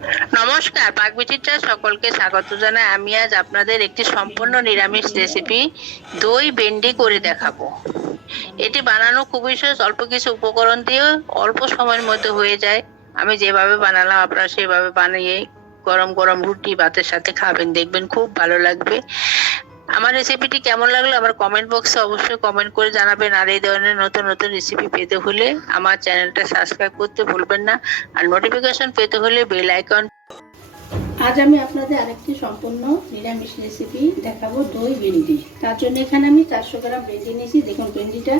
নমস্কার পাকবিচিত্রা সকলকে স্বাগত জানাই। আমি আজ আপনাদের একটি সম্পূর্ণ নিরামিষ রেসিপি দই বেন্ডি করে দেখাবো। এটি বানানো খুবই সহজ, অল্প কিছু উপকরণ দিয়ে অল্প সময়ের মধ্যে হয়ে যায়। আমি যেভাবে বানালাম, আপনারা সেভাবে বানিয়ে গরম গরম রুটি, ভাতের সাথে খাবেন, দেখবেন খুব ভালো লাগবে। আমার রেসিপিটি কেমন লাগল আমার কমেন্ট বক্সে অবশ্যই কমেন্ট করে জানাবেন। আর এই ধরনের নতুন নতুন রেসিপি পেতে হলে আমার চ্যানেলটা সাবস্ক্রাইব করতে ভুলবেন না। আর নোটিফিকেশন পেতে হলে বেল আইকন আজ আমি আপনাদের আরেকটি সম্পূর্ণ নিরামিষ রেসিপি দেখাবো দই ভেন্ডি। তার জন্য এখানে আমি চারশো গ্রাম ভেন্ডি নিয়েছি। দেখুন ভেন্ডিটা,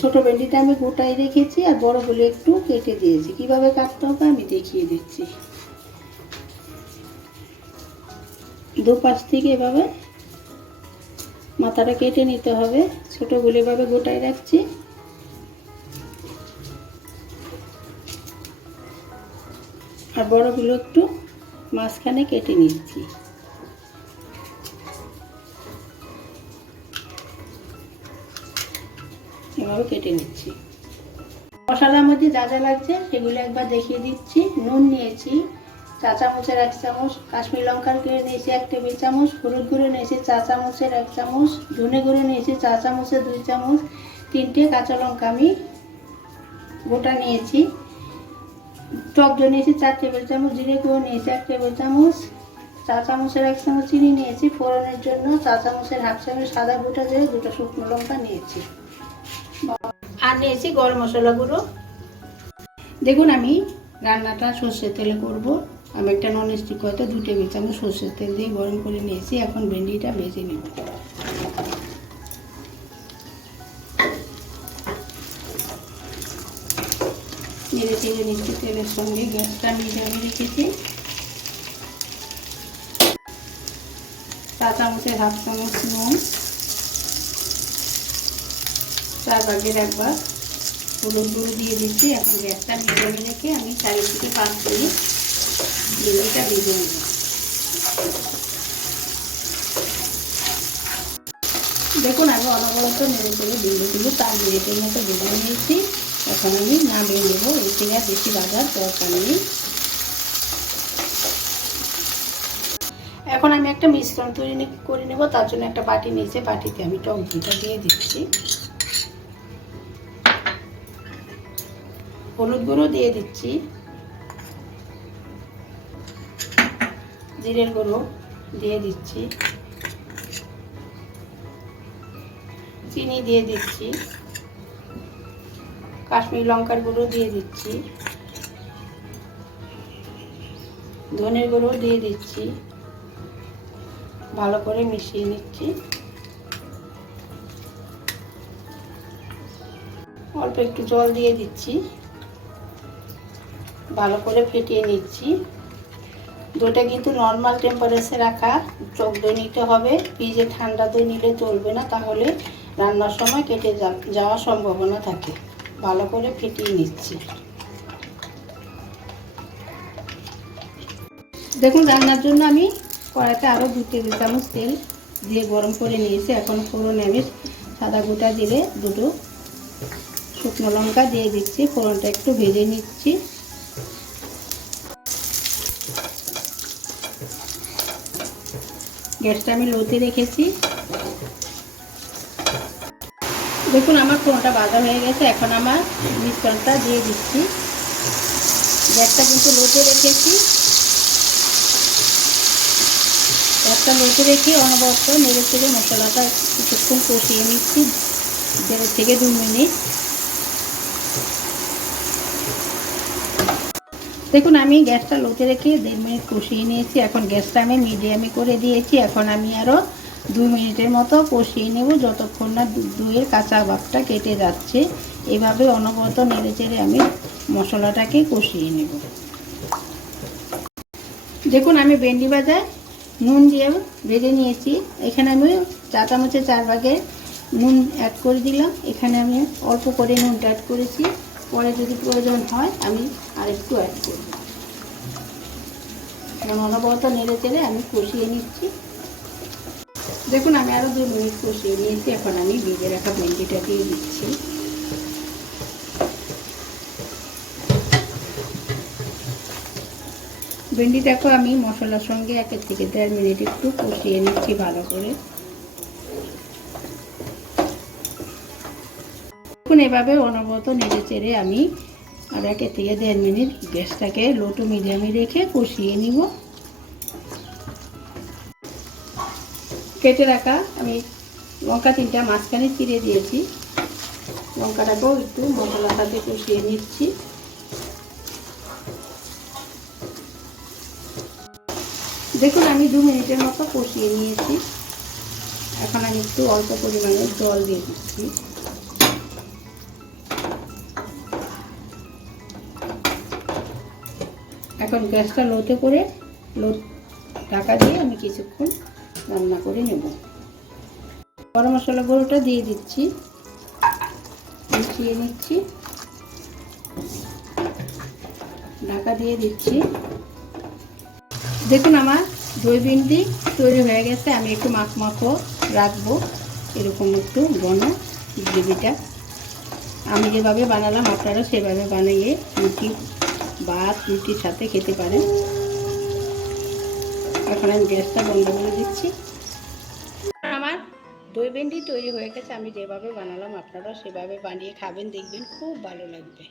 ছোট ভেন্ডিটা আমি গোটাই রেখেছি আর বড়গুলো একটু কেটে দিয়েছি। কীভাবে কাটতে হবে আমি দেখিয়ে দিচ্ছি। দুপাশ থেকে এভাবে মাথাটা কেটে নিতে হবে। ছোটোগুলো এভাবে গোটাই রাখছি। আর বড়গুলো একটু মাঝখানে কেটে নিচ্ছি। এভাবে কেটে নিচ্ছি। মশলার মধ্যে যা যা লাগছে সেগুলো একবার দেখিয়ে দিচ্ছি। নুন নিয়েছি। চা চামচের এক চামচ কাশ্মীর লঙ্কার গুঁড়ো নিয়েছি এক টেবিল চামচ, হলুদ গুঁড়ো নিয়েছি চা চামচের এক চামচ, ধনে গুঁড়ো নিয়েছি চা চামচের দুই চামচ, তিনটে কাঁচা লঙ্কা আমি গোটা নিয়েছি। টক দই নিয়েছি চার টেবিল চামচ, জিরে গুঁড়ো নিয়েছি এক টেবিল চামচ চা চামচের এক চামচ চিনি নিয়েছি। ফোড়নের জন্য চা চামচের হাফ চামচ সাদা গোটা দিয়ে দুটো শুকনো লঙ্কা নিয়েছি। আর নিয়েছি গরম মশলা গুঁড়ো। দেখুন আমি রান্নাটা সর্ষের তেলে করব। আমি একটা নন স্টিক হয়তো দু টেবিল চামচ সর্ষের তেল দিয়ে গরম করে নিয়েছি, এখন ভেন্ডিটা ভেজে নেব। নেড়ে চেড়ে নিচ্ছি তেলের সঙ্গে, গ্যাসটা মিডিয়ামে রেখেছি। চা চামচের হাফ চামচ নুন, চার বাগের একবার হলুদ গুঁড়ো দিয়ে দিচ্ছি, এখন গ্যাসটা মিডিয়ামে রেখে আমি চারি থেকে পাঁচ মিনিট ভেন্ডিটা ভেজে নেব। দেখুন আমি অনবরত নেড়ে চেড়ে ভেন্ডিগুলো চার মিনিটের মতো ভেজে নিয়েছি। এখন আমি নামিয়ে নেব। থেকে আর বেশি বাজার দরকার নেই। এখন আমি একটা মিশ্রণ তৈরি করে নেব। তার জন্য একটা বাটি নিয়েছে। বাটিতে আমি টক ঘিটা দিয়ে দিচ্ছি। হলুদ গুঁড়ো দিয়ে দিচ্ছি। জিরের গুঁড়ো দিয়ে দিচ্ছি। চিনি দিয়ে দিচ্ছি। কাশ্মীর লঙ্কার গুঁড়ো দিয়ে দিচ্ছি। ধনের গুঁড়ো দিয়ে দিচ্ছি। ভালো করে মিশিয়ে নিচ্ছি। অল্প একটু জল দিয়ে দিচ্ছি। ভালো করে ফেটিয়ে নিচ্ছি। দইটা কিন্তু নর্মাল টেম্পারেচারে রাখা, চোখ দই নিতে হবে। ফ্রিজে ঠান্ডা দই নিলে চলবে না, তাহলে রান্নার সময় কেটে যাওয়ার সম্ভাবনা থাকে। ভালো করে ফেটিয়ে নিচ্ছি। দেখুন, রান্নার জন্য আমি কড়াইতে আরও দু টেবিল চামচ তেল দিয়ে গরম করে নিয়েছি। এখন ফোড়নে আমি সাদা গোটা দিলে দুটো শুকনো লঙ্কা দিয়ে দিচ্ছি। ফোড়নটা একটু ভেজে নিচ্ছি। গ্যাসটা আমি লোতে রেখেছি। দেখুন, আমার ফোড়নটা বাজা হয়ে গেছে। এখন আমার মিশ্রণটা দিয়ে দিচ্ছি। গ্যাসটা কিন্তু লোতে রেখেছি। গ্যাসটা লোতে রেখে অনবরত নেড়ে চেড়ে মশলাটা কিছুক্ষণ কষিয়ে নিচ্ছি। দেড় থেকে দু মিনিট। দেখুন, আমি গ্যাসটা লোতে রেখে দেড় মিনিট কষিয়ে নিয়েছি। এখন গ্যাসটা আমি মিডিয়ামে করে দিয়েছি। এখন আমি আরও দুই মিনিটের মতো কষিয়ে নেব যতক্ষণ না দু- দইয়ের কাঁচা ভাবটা কেটে যাচ্ছে। এভাবে অনবরত নেড়ে চেড়ে আমি মশলাটাকে কষিয়ে নেব। দেখুন, আমি ভেন্ডি ভাজায় নুন দিয়ে ভেজে নিয়েছি। এখানে আমি চা চামচের চার ভাগে নুন অ্যাড করে দিলাম। এখানে আমি অল্প করে নুনটা অ্যাড করেছি। পরে যদি প্রয়োজন হয়, আমি আরেকটু অ্যাড করব। অনবরত নেড়ে চেড়ে আমি কষিয়ে নিচ্ছি। দেখুন, আমি আরও দু মিনিট কষিয়ে নিয়েছি। এখন আমি ভেজে রাখা ভেন্ডিটা দিয়ে দিচ্ছি। ভেন্ডিটাকে আমি মশলার সঙ্গে একের থেকে দেড় মিনিট একটু কষিয়ে নিচ্ছি ভালো করে। এখন এভাবে অনবরত নেড়ে চেড়ে আমি আর একের থেকে দেড় মিনিট গ্যাসটাকে লো টু মিডিয়ামে রেখে কষিয়ে নিব। কেটে রাখা আমি লঙ্কা তিনটা মাঝখানে চিড়ে দিয়েছি। লঙ্কাটাকেও একটু মশলার সাথে কষিয়ে নিচ্ছি। দেখুন, আমি দু মিনিটের মতো কষিয়ে নিয়েছি। এখন আমি একটু অল্প পরিমাণে জল দিয়ে দিচ্ছি। এখন গ্যাসটা লোতে করে লো ঢাকা দিয়ে আমি কিছুক্ষণ রান্না করে নেব। গরম মশলা গুঁড়োটা দিয়ে দিচ্ছি। মিশিয়ে নিচ্ছি। ঢাকা দিয়ে দিচ্ছি। দেখুন আমার দই ভিন্ডি তৈরি হয়ে গেছে। আমি একটু মাখ মাখো রাখব। এরকম একটু ঘন গ্রেভিটা। আমি যেভাবে বানালাম, আপনারা সেভাবে বানিয়ে রুটি ভাত রুটির সাথে খেতে পারেন। এখন আমি গ্যাসটা বন্ধ করে দিচ্ছি। আমার দই ভেন্ডি তৈরি হয়ে গেছে, আমি যেভাবে বানালাম আপনারাও সেভাবে বানিয়ে খাবেন, দেখবেন খুব ভালো লাগবে।